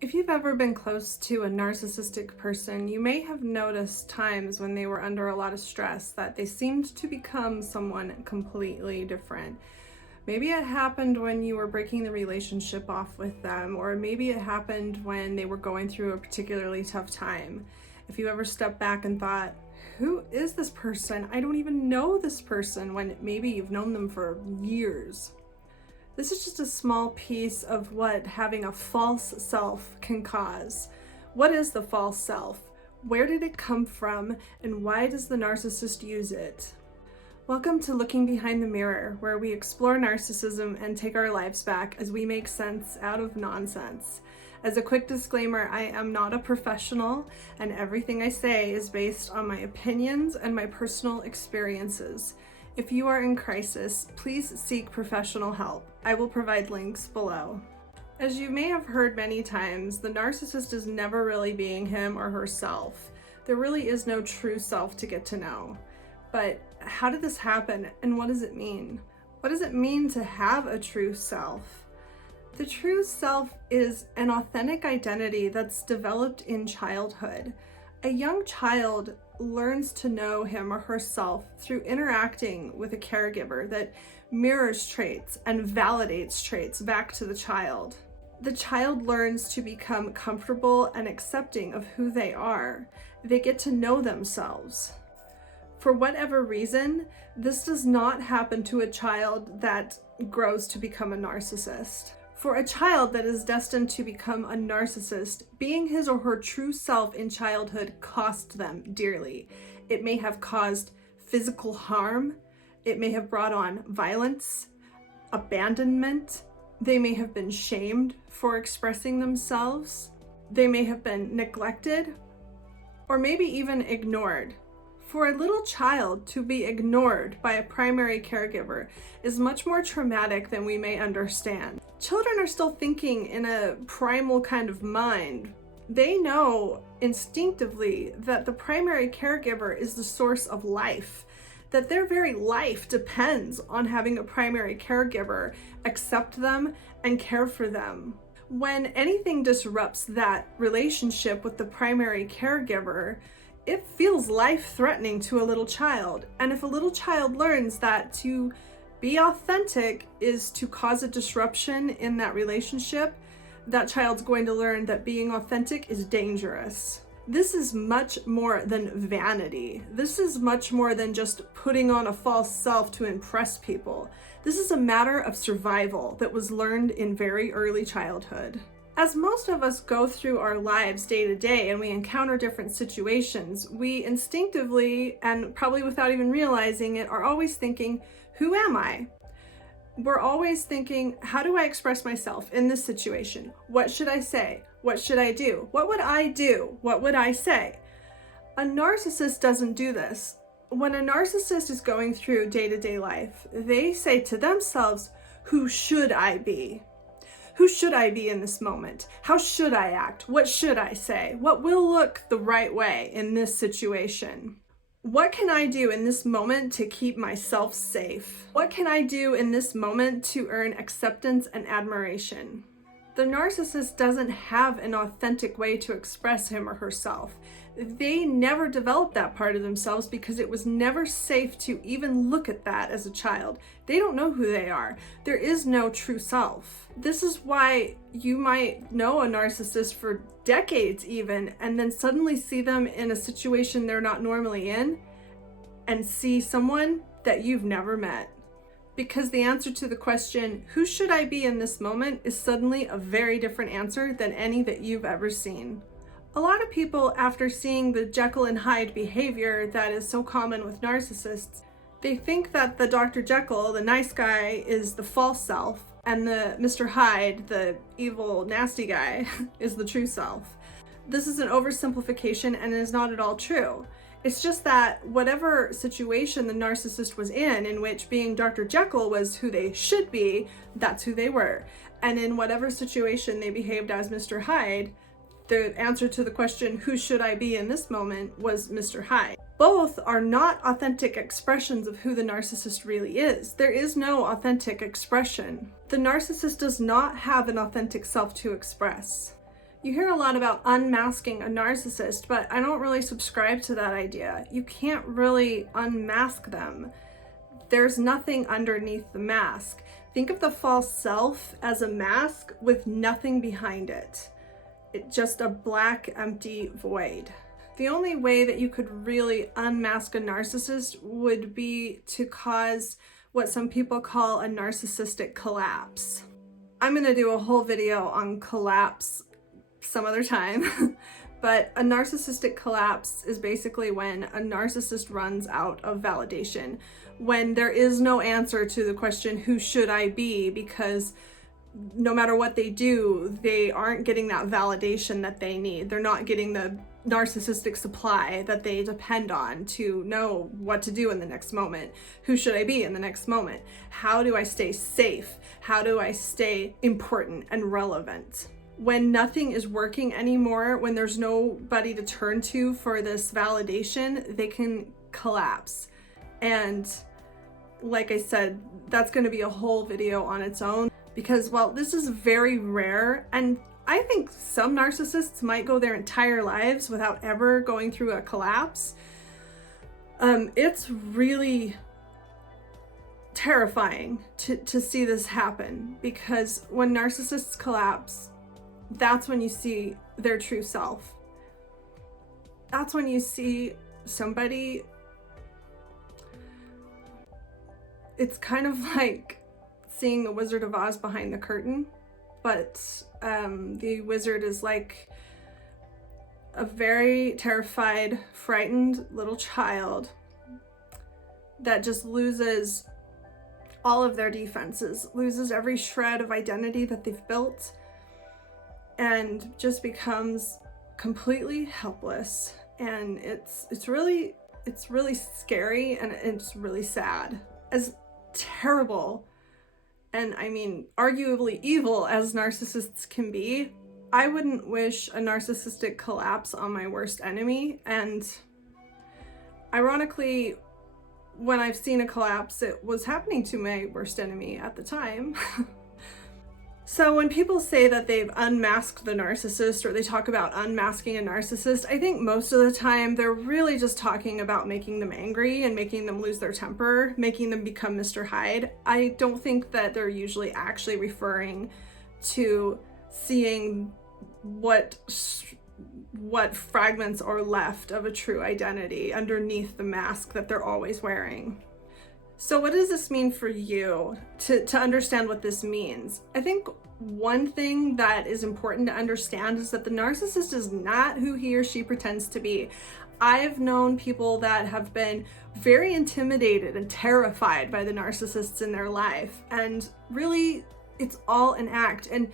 If you've ever been close to a narcissistic person, you may have noticed times when they were under a lot of stress that they seemed to become someone completely different. Maybe it happened when you were breaking the relationship off with them, or maybe it happened when they were going through a particularly tough time. If you ever stepped back and thought, who is this person? I don't even know this person, when maybe you've known them for years. This is just a small piece of what having a false self can cause. What is the false self? Where did it come from? And why does the narcissist use it? Welcome to Looking Behind the Mirror, where we explore narcissism and take our lives back as we make sense out of nonsense. As a quick disclaimer, I am not a professional, and everything I say is based on my opinions and my personal experiences. If you are in crisis, please seek professional help. I will provide links below. As you may have heard many times, the narcissist is never really being him or herself. There really is no true self to get to know. But how did this happen, and what does it mean? What does it mean to have a true self? The true self is an authentic identity that's developed in childhood. A young child learns to know him or herself through interacting with a caregiver that mirrors traits and validates traits back to the child. The child learns to become comfortable and accepting of who they are. They get to know themselves. For whatever reason, this does not happen to a child that grows to become a narcissist. For a child that is destined to become a narcissist, being his or her true self in childhood cost them dearly. It may have caused physical harm. It may have brought on violence, abandonment. They may have been shamed for expressing themselves. They may have been neglected, or maybe even ignored. For a little child to be ignored by a primary caregiver is much more traumatic than we may understand. Children are still thinking in a primal kind of mind. They know instinctively that the primary caregiver is the source of life, that their very life depends on having a primary caregiver accept them and care for them. When anything disrupts that relationship with the primary caregiver, it feels life-threatening to a little child. And if a little child learns that to be authentic is to cause a disruption in that relationship, that child's going to learn that being authentic is dangerous. This is much more than vanity. This is much more than just putting on a false self to impress people. This is a matter of survival that was learned in very early childhood. As most of us go through our lives day to day and we encounter different situations, we instinctively, and probably without even realizing it, are always thinking, who am I? We're always thinking, how do I express myself in this situation? What should I say? What should I do? What would I do? What would I say? A narcissist doesn't do this. When a narcissist is going through day-to-day life, they say to themselves, who should I be? Who should I be in this moment? How should I act? What should I say? What will look the right way in this situation? What can I do in this moment to keep myself safe? What can I do in this moment to earn acceptance and admiration? The narcissist doesn't have an authentic way to express him or herself. They never developed that part of themselves because it was never safe to even look at that as a child. They don't know who they are. There is no true self. This is why you might know a narcissist for decades even, and then suddenly see them in a situation they're not normally in, and see someone that you've never met. Because the answer to the question, who should I be in this moment, is suddenly a very different answer than any that you've ever seen. A lot of people, after seeing the Jekyll and Hyde behavior that is so common with narcissists, they think that the Dr. Jekyll, the nice guy, is the false self, and the Mr. Hyde, the evil, nasty guy, is the true self. This is an oversimplification and is not at all true. It's just that whatever situation the narcissist was in which being Dr. Jekyll was who they should be, that's who they were. And in whatever situation they behaved as Mr. Hyde, the answer to the question, who should I be in this moment, was Mr. Hyde. Both are not authentic expressions of who the narcissist really is. There is no authentic expression. The narcissist does not have an authentic self to express. You hear a lot about unmasking a narcissist, but I don't really subscribe to that idea. You can't really unmask them. There's nothing underneath the mask. Think of the false self as a mask with nothing behind it. It's just a black, empty void. The only way that you could really unmask a narcissist would be to cause what some people call a narcissistic collapse. I'm gonna do a whole video on collapse some other time, but a narcissistic collapse is basically when a narcissist runs out of validation, when there is no answer to the question, who should I be? Because no matter what they do, they aren't getting that validation that they need. They're not getting the narcissistic supply that they depend on to know what to do in the next moment. Who should I be in the next moment? How do I stay safe? How do I stay important and relevant? When nothing is working anymore, when there's nobody to turn to for this validation, they can collapse. And like I said, that's going to be a whole video on its own, because while this is very rare, and I think some narcissists might go their entire lives without ever going through a collapse, it's really terrifying to see this happen, because when narcissists collapse, that's when you see their true self. That's when you see somebody. It's kind of like seeing the Wizard of Oz behind the curtain, but the wizard is like a very terrified, frightened little child that just loses all of their defenses, loses every shred of identity that they've built, and just becomes completely helpless. And it's really scary, and it's really sad. As terrible, and I mean arguably evil as narcissists can be, I wouldn't wish a narcissistic collapse on my worst enemy. And ironically, when I've seen a collapse, it was happening to my worst enemy at the time. So when people say that they've unmasked the narcissist, or they talk about unmasking a narcissist, I think most of the time they're really just talking about making them angry and making them lose their temper, making them become Mr. Hyde. I don't think that they're usually actually referring to seeing what fragments are left of a true identity underneath the mask that they're always wearing. So what does this mean for you to understand what this means? I think one thing that is important to understand is that the narcissist is not who he or she pretends to be. I've known people that have been very intimidated and terrified by the narcissists in their life, and really it's all an act. And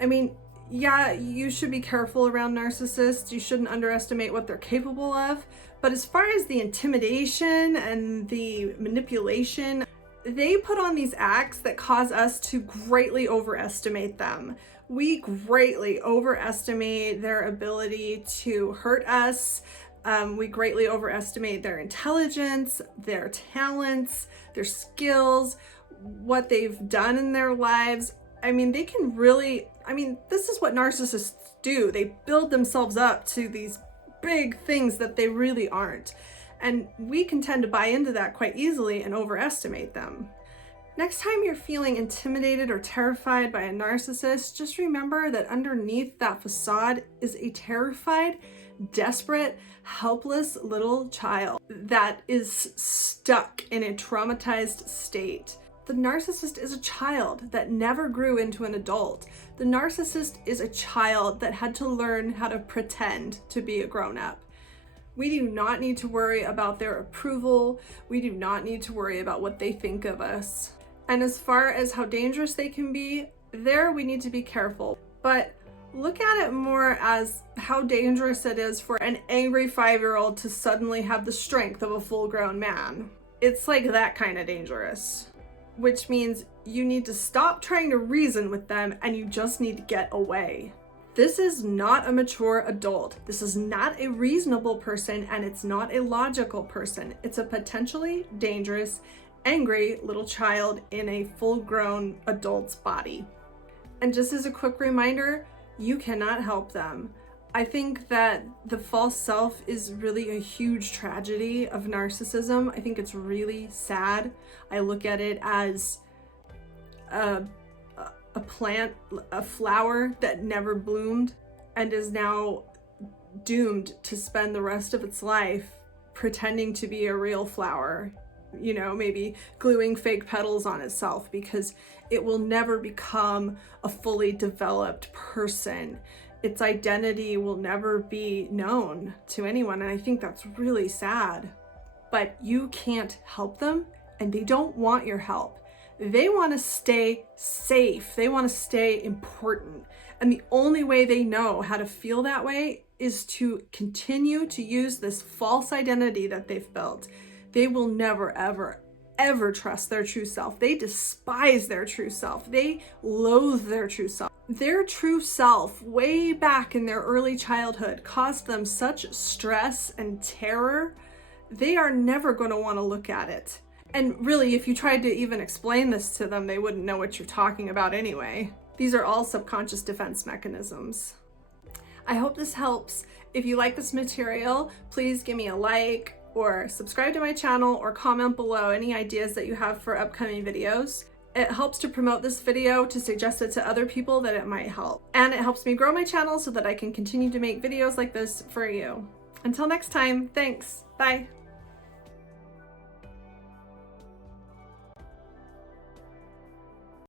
I mean, yeah, you should be careful around narcissists. You shouldn't underestimate what they're capable of. But as far as the intimidation and the manipulation, they put on these acts that cause us to greatly overestimate them. We greatly overestimate their ability to hurt us. We greatly overestimate their intelligence, their talents, their skills, what they've done in their lives. I mean, they can really, this is what narcissists do. They build themselves up to these big things that they really aren't. And we can tend to buy into that quite easily and overestimate them. Next time you're feeling intimidated or terrified by a narcissist, just remember that underneath that facade is a terrified, desperate, helpless little child that is stuck in a traumatized state. The narcissist is a child that never grew into an adult. The narcissist is a child that had to learn how to pretend to be a grown-up. We do not need to worry about their approval. We do not need to worry about what they think of us. And as far as how dangerous they can be, there we need to be careful. But look at it more as how dangerous it is for an angry 5-year-old to suddenly have the strength of a full-grown man. It's like that kind of dangerous. Which means you need to stop trying to reason with them, and you just need to get away. This is not a mature adult. This is not a reasonable person, and it's not a logical person. It's a potentially dangerous, angry little child in a full-grown adult's body. And just as a quick reminder, you cannot help them. I think that the false self is really a huge tragedy of narcissism. I think it's really sad. I look at it as a plant, a flower that never bloomed and is now doomed to spend the rest of its life pretending to be a real flower, you know, maybe gluing fake petals on itself, because it will never become a fully developed person. Its identity will never be known to anyone, and I think that's really sad. But you can't help them, and they don't want your help. They want to stay safe. They want to stay important. And the only way they know how to feel that way is to continue to use this false identity that they've built. They will never, ever, ever trust their true self. They despise their true self. They loathe their true self. Their true self, way back in their early childhood, caused them such stress and terror. They are never going to want to look at it. And really, if you tried to even explain this to them, they wouldn't know what you're talking about anyway. These are all subconscious defense mechanisms. I hope this helps. If you like this material, please give me a like or subscribe to my channel or comment below any ideas that you have for upcoming videos. It helps to promote this video, to suggest it to other people that it might help. And it helps me grow my channel so that I can continue to make videos like this for you. Until next time, thanks. Bye.